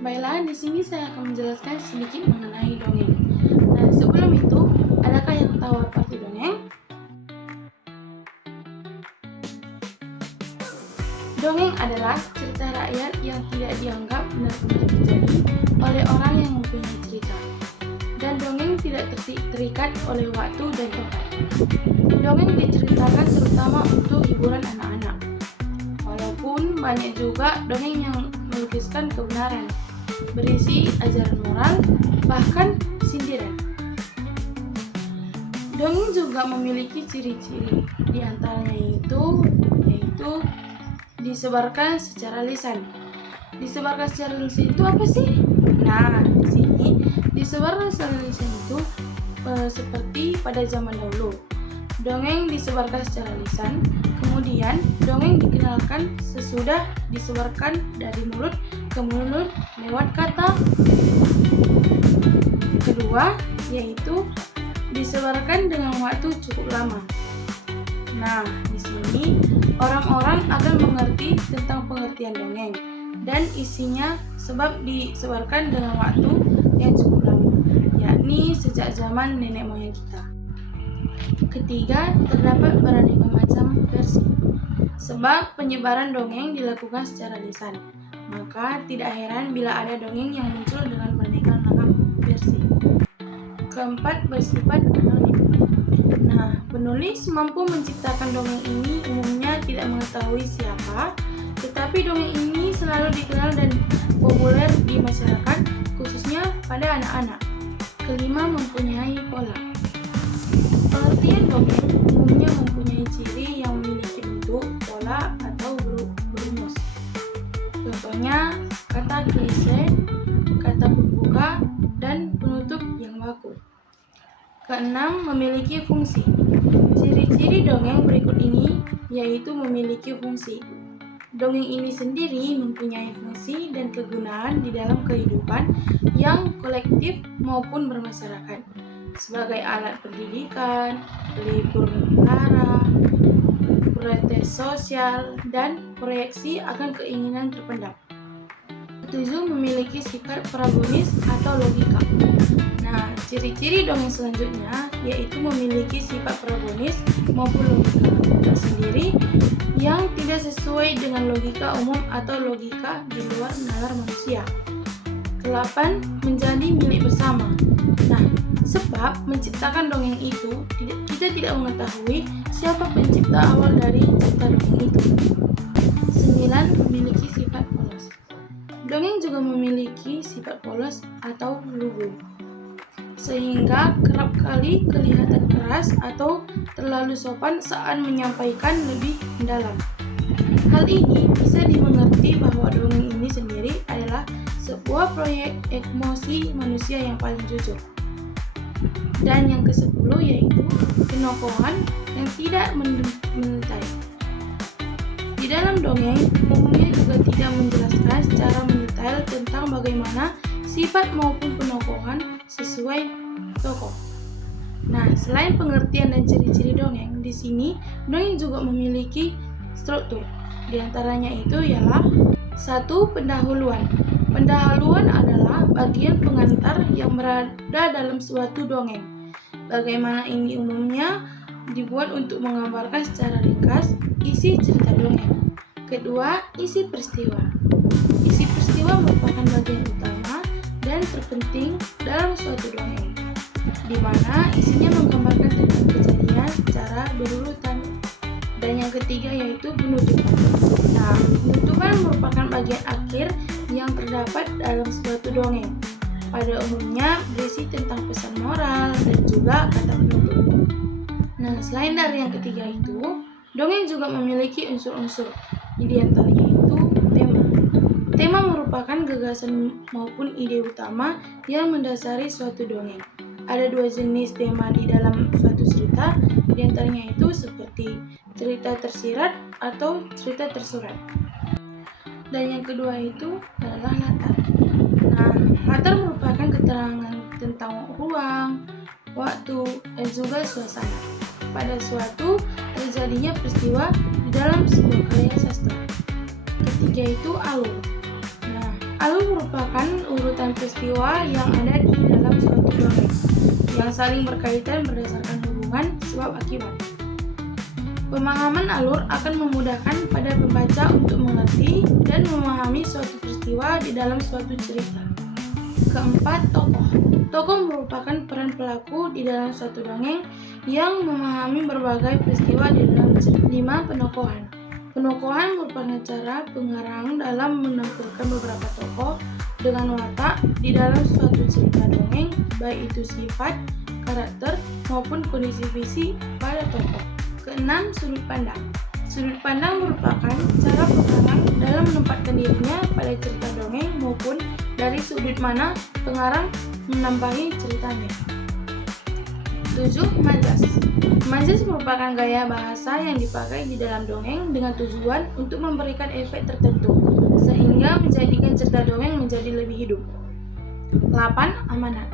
Baiklah, di sini saya akan menjelaskan sedikit mengenai dongeng. Nah, sebelum itu, adakah yang tahu apa arti dongeng? Dongeng adalah cerita rakyat yang tidak dianggap benar-benar terjadi oleh orang yang mempunyai cerita. Dan dongeng tidak terikat oleh waktu dan tempat. Dongeng diceritakan terutama untuk hiburan anak-anak. Walaupun banyak juga dongeng yang melukiskan kebenaran, berisi ajaran moral, bahkan sindiran. Dongeng juga memiliki ciri-ciri, di antaranya yaitu disebarkan secara lisan. Disebarkan secara lisan itu apa sih? Nah, di sini disebarkan secara lisan itu seperti pada zaman dahulu. Dongeng disebarkan secara lisan, kemudian dongeng dikenalkan sesudah disebarkan dari mulut ke mulut lewat kata. Kedua, yaitu disebarkan dengan waktu cukup lama. Nah, di sini orang-orang akan mengerti tentang pengertian dongeng dan isinya sebab disebarkan dengan waktu yang cukup lama, yakni sejak zaman nenek moyang kita. Ketiga, terdapat beraneka macam versi. Sebab penyebaran dongeng dilakukan secara lisan, maka tidak heran bila ada dongeng yang muncul dengan beraneka macam versi. Keempat, bersifat anonim. Nah, penulis mampu menciptakan dongeng ini umumnya tidak mengetahui siapa, tetapi dongeng ini selalu dikenal dan populer di masyarakat, khususnya pada anak-anak. Kelima, mempunyai pola. Pengertian dongeng umumnya mempunyai ciri yang memiliki bentuk, pola, atau berumus. Contohnya, kata klise, kata pembuka, dan penutup yang baku. Keenam, memiliki fungsi. Ciri-ciri dongeng berikut ini yaitu memiliki fungsi. Dongeng ini sendiri mempunyai fungsi dan kegunaan di dalam kehidupan yang kolektif maupun bermasyarakat, sebagai alat pendidikan, pelipur negara, protes sosial, dan proyeksi akan keinginan terpendam. Ketujuh, memiliki sifat parabolis atau logika. Nah, ciri-ciri dongeng selanjutnya yaitu memiliki sifat parabolis maupun logika tersendiri yang tidak sesuai dengan logika umum atau logika di luar nalar manusia. Kedelapan, menjadi milik bersama. Nah, sebab menciptakan dongeng itu kita tidak mengetahui siapa pencipta awal dari cerita dongeng itu. 9, memiliki sifat polos. Dongeng juga memiliki sifat polos atau lugu, sehingga kerap kali kelihatan keras atau terlalu sopan saat menyampaikan lebih mendalam. Hal ini bisa dimengerti bahwa dongeng ini sendiri adalah sebuah proyek emosi manusia yang paling jujur. Dan yang ke-10 yaitu penokohan yang tidak menentai. Di dalam dongeng umumnya juga tidak menjelaskan secara mendetail tentang bagaimana sifat maupun penokohan sesuai tokoh. Nah, selain pengertian dan ciri-ciri dongeng, di sini dongeng juga memiliki struktur. Di antaranya itu ialah 1. Pendahuluan. Pendahuluan adalah bagian pengantar yang berada dalam suatu dongeng. Bagaimana ini umumnya dibuat untuk menggambarkan secara ringkas isi cerita dongeng. Kedua, isi peristiwa. Isi peristiwa merupakan bagian utama dan terpenting dalam suatu dongeng, di mana isinya menggambarkan tentang kejadian secara berurutan. Dan yang ketiga yaitu penutupan. Nah, penutupan merupakan bagian akhir yang terdapat dalam suatu dongeng. Pada umumnya berisi tentang pesan moral dan juga kata penutup. Nah, selain dari yang ketiga itu, dongeng juga memiliki unsur-unsur. Di antaranya itu tema. Tema merupakan gagasan maupun ide utama yang mendasari suatu dongeng. Ada 2 jenis tema di dalam suatu cerita, di antaranya itu seperti cerita tersirat atau cerita tersurat. Dan yang kedua itu adalah latar. Nah, latar merupakan keterangan tentang ruang, waktu, dan juga suasana pada suatu terjadinya peristiwa di dalam sebuah karya sastra. Ketiga itu alur. Nah, alur merupakan urutan peristiwa yang ada di dalam suatu dongeng yang saling berkaitan berdasarkan hubungan sebab akibat. Pemahaman alur akan memudahkan pada pembaca untuk mengerti dan memahami suatu peristiwa di dalam suatu cerita. Keempat, tokoh. Tokoh merupakan peran pelaku di dalam suatu dongeng yang memahami berbagai peristiwa di dalam 5 penokohan. Penokohan merupakan cara pengarang dalam menampilkan beberapa tokoh dengan watak di dalam suatu cerita dongeng, baik itu sifat, karakter, maupun kondisi fisik pada tokoh. Keenam, sudut pandang. Sudut pandang merupakan cara pengarang dalam menempatkan dirinya pada cerita dongeng maupun dari sudut mana pengarang menambahi ceritanya. 7. Majas. Majas merupakan gaya bahasa yang dipakai di dalam dongeng dengan tujuan untuk memberikan efek tertentu sehingga menjadikan cerita dongeng menjadi lebih hidup. 8. Amanat.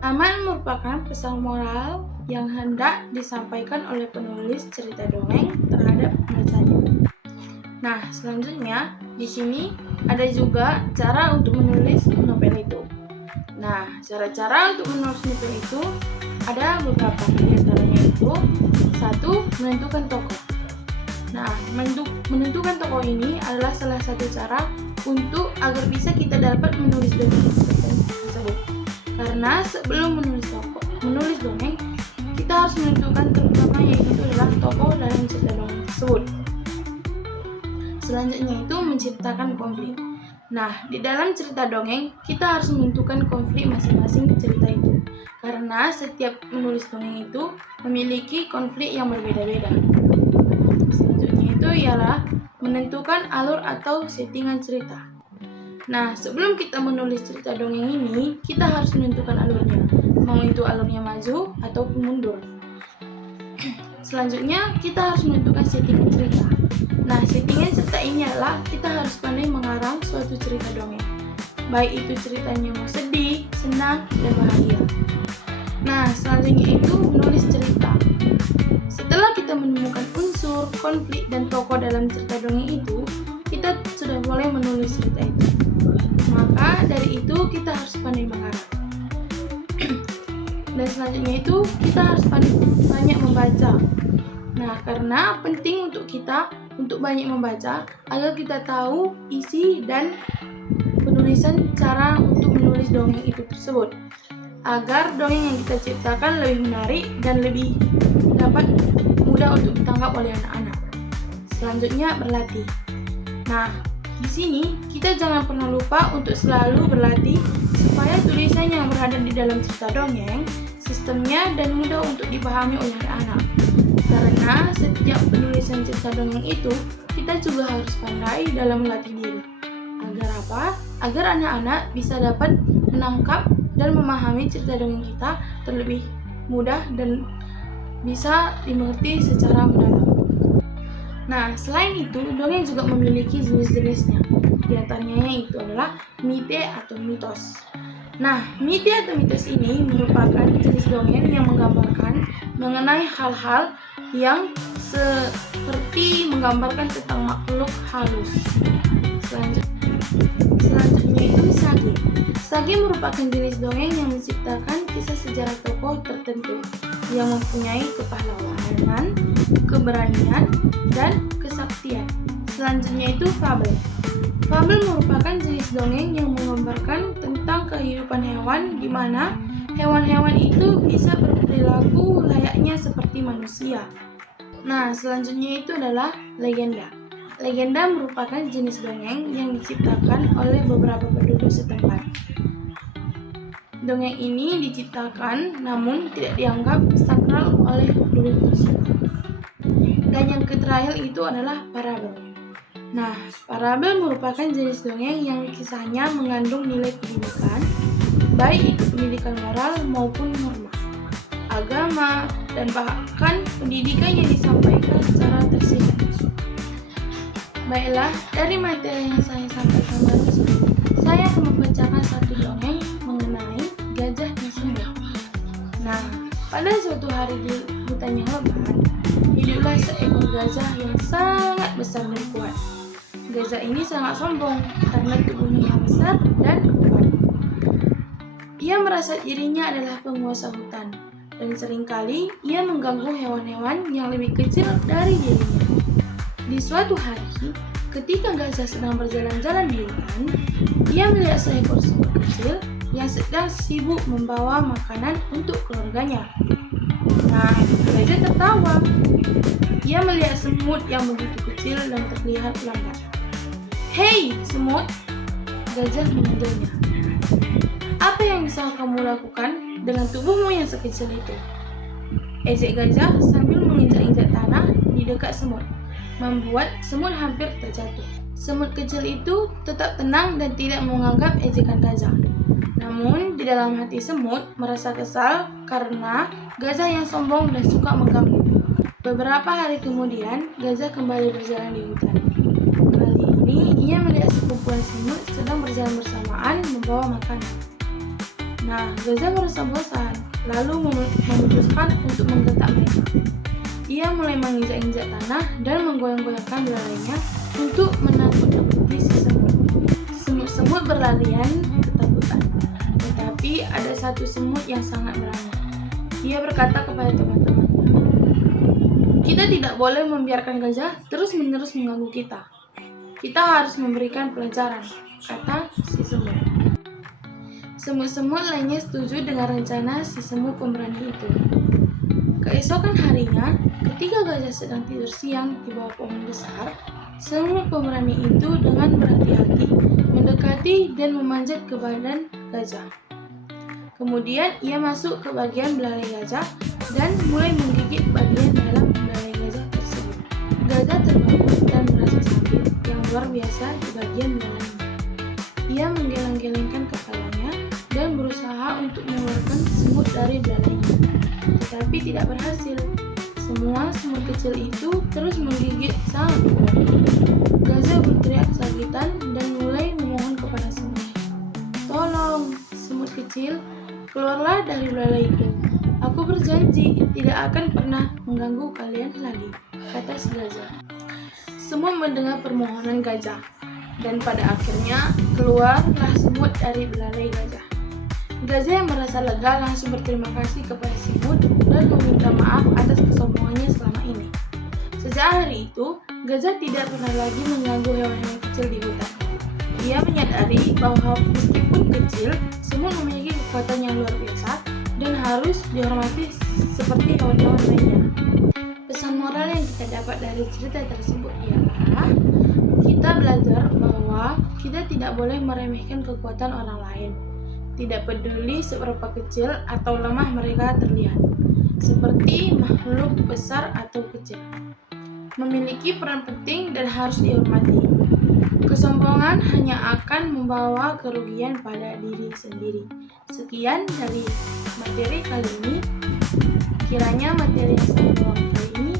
Amanat merupakan pesan moral yang hendak disampaikan oleh penulis cerita dongeng terhadap pembacanya. Nah, selanjutnya di sini ada juga cara untuk menulis novel itu. Nah, cara-cara untuk menulis novel itu ada beberapa, di antaranya itu 1. Menentukan tokoh. Nah, menentukan tokoh ini adalah salah satu cara untuk agar bisa kita dapat menulis dongeng tersebut. Karena sebelum menulis dongeng, kita harus menentukan terutama yaitu adalah tokoh dalam cerita dongeng tersebut. Selanjutnya itu menciptakan konflik. Nah, di dalam cerita dongeng, kita harus menentukan konflik masing-masing cerita itu. Karena setiap menulis dongeng itu memiliki konflik yang berbeda-beda. Selanjutnya itu ialah menentukan alur atau settingan cerita. Nah, sebelum kita menulis cerita dongeng ini, kita harus menentukan alurnya. Mau itu alurnya maju ataupun mundur. Selanjutnya, kita harus menentukan settingan cerita. Nah, settingan cerita ini adalah kita harus pandai mengarang suatu cerita dongeng. Baik itu ceritanya mau sedih, senang, dan bahagia. Nah, selanjutnya itu menulis cerita. Setelah kita menemukan unsur, konflik, dan tokoh dalam cerita dongeng itu, kita sudah boleh menulis cerita itu. Maka dari itu kita harus pandai mengarang. Dan selanjutnya itu kita harus banyak membaca. Nah, karena penting untuk kita untuk banyak membaca agar kita tahu isi dan penulisan cara untuk menulis dongeng itu tersebut. Agar dongeng yang kita ciptakan lebih menarik dan lebih dapat mudah untuk ditangkap oleh anak-anak. Selanjutnya berlatih. Nah, di sini kita jangan pernah lupa untuk selalu berlatih supaya tulisan yang berada di dalam cerita dongeng sistemnya dan mudah untuk dipahami oleh anak. Karena setiap penulisan cerita dongeng itu kita juga harus pandai dalam melatih diri. Agar apa? Agar anak-anak bisa dapat menangkap dan memahami cerita dongeng kita terlebih mudah dan bisa dimengerti secara mendalam. Nah, selain itu, dongeng juga memiliki jenis-jenisnya. Di antaranya itu adalah mite atau mitos. Nah, mite atau mitos ini merupakan jenis dongeng yang menggambarkan mengenai hal-hal yang seperti menggambarkan tentang makhluk halus. Selanjutnya itu sage. Sage merupakan jenis dongeng yang menciptakan kisah sejarah tokoh tertentu yang mempunyai kepahlawanan, keberanian, dan kesaktian. Selanjutnya itu fabel. Fabel merupakan jenis dongeng yang menggambarkan tentang kehidupan hewan di mana hewan-hewan itu bisa berperilaku layaknya seperti manusia. Nah, selanjutnya itu adalah legenda. Legenda merupakan jenis dongeng yang diciptakan oleh beberapa penduduk setempat. Dongeng ini diciptakan namun tidak dianggap sakral oleh penduduk tersebut. Dan yang terakhir itu adalah parabel. Nah, parabel merupakan jenis dongeng yang kisahnya mengandung nilai pendidikan, baik itu pendidikan moral maupun norma, agama, dan bahkan pendidikan yang disampaikan secara tersirat. Baiklah, dari materi yang saya sampaikan barusan, saya akan membacakan satu dongeng mengenai gajah yang sembuh. Nah, pada suatu hari di hutan yang lebat, hiduplah seekor gajah yang sangat besar dan kuat. Gajah ini sangat sombong karena tubuhnya yang besar dan kuat. Ia merasa dirinya adalah penguasa hutan, dan seringkali ia mengganggu hewan-hewan yang lebih kecil dari dirinya. Di suatu hari, ketika gajah sedang berjalan-jalan di hutan, ia melihat seekor semut kecil yang sedang sibuk membawa makanan untuk keluarganya. Nah, gajah tertawa. Ia melihat semut yang begitu kecil dan terlihat lambat. "Hei, semut!" Gajah memanggilnya. "Apa yang bisa kamu lakukan dengan tubuhmu yang sekecil itu?" Ejek gajah sambil menginjak-injak tanah di dekat semut, membuat semut hampir terjatuh. Semut kecil itu tetap tenang dan tidak menganggap ejekan gajah. Namun, di dalam hati semut merasa kesal karena gajah yang sombong dan suka mengganggu. Beberapa hari kemudian, gajah kembali berjalan di hutan. Kali ini, ia melihat sekumpulan semut sedang berjalan bersamaan membawa makanan. Nah, gajah merasa bosan, lalu memutuskan untuk menggetak mereka. Ia mulai menginjak-injak tanah dan menggoyang-goyangkan belalainya untuk menakut-nakuti si semut. Semut-semut berlarian ketakutan, tetapi ada satu semut yang sangat berani. Ia berkata kepada teman-temannya, "Kita tidak boleh membiarkan gajah terus-menerus mengganggu kita. Kita harus memberikan pelajaran," kata si semut. Semut-semut lainnya setuju dengan rencana si semut pemberani itu. Keesokan harinya, ketika gajah sedang tidur siang di bawah pohon besar, semut pemberani itu dengan berhati-hati mendekati dan memanjat ke badan gajah. Kemudian ia masuk ke bagian belalai gajah dan mulai menggigit bagian dalam belalai gajah tersebut. Gajah terbangun dan merasa sakit yang luar biasa di bagian belalainya. Ia menggeleng-gelengkan kepalanya dan berusaha untuk mengeluarkan semut dari belalainya, tetapi tidak berhasil. Semua semut kecil itu terus menggigit sangat kuat. Gajah berteriak kesakitan dan mulai memohon kepada semut. "Tolong, semut kecil, keluarlah dari belalaiku. Aku berjanji tidak akan pernah mengganggu kalian lagi," kata si gajah. Semut mendengar permohonan gajah, dan pada akhirnya keluarlah semut dari belalai gajah. Gajah yang merasa lega langsung berterima kasih kepada semut dan meminta maaf atas kesombongannya selama ini. Sejak hari itu, gajah tidak pernah lagi mengganggu hewan-hewan kecil di hutan. Ia menyadari bahwa meskipun kecil, semut memiliki kekuatan yang luar biasa dan harus dihormati seperti hewan-hewan lainnya. Pesan moral yang kita dapat dari cerita tersebut ialah kita belajar bahwa kita tidak boleh meremehkan kekuatan orang lain. Tidak peduli seberapa kecil atau lemah mereka terlihat, seperti makhluk besar atau kecil, memiliki peran penting dan harus dihormati. Kesombongan hanya akan membawa kerugian pada diri sendiri. Sekian dari materi kali ini. Kiranya materi yang saya bawakan kali ini